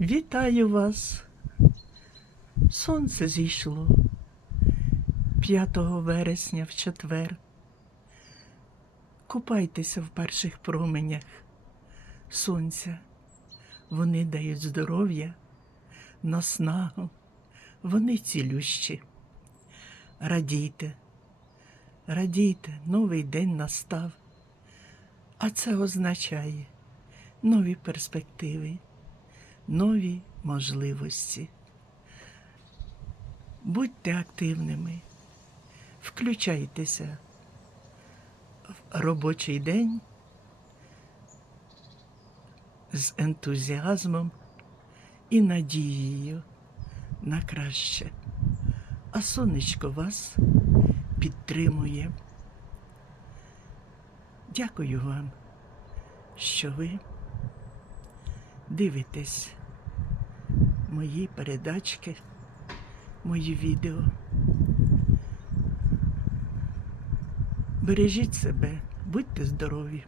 Вітаю вас. Сонце зійшло 5 вересня в четвер. Купайтеся в перших променях сонця. Вони дають здоров'я, наснагу, вони цілющі. Радійте, радійте, новий день настав. А це означає нові перспективи, нові можливості. Будьте активними, включайтеся в робочий день з ентузіазмом і надією на краще. А сонечко вас підтримує. Дякую вам, що ви дивитесь мої передачки, мої відео. Бережіть себе, будьте здорові.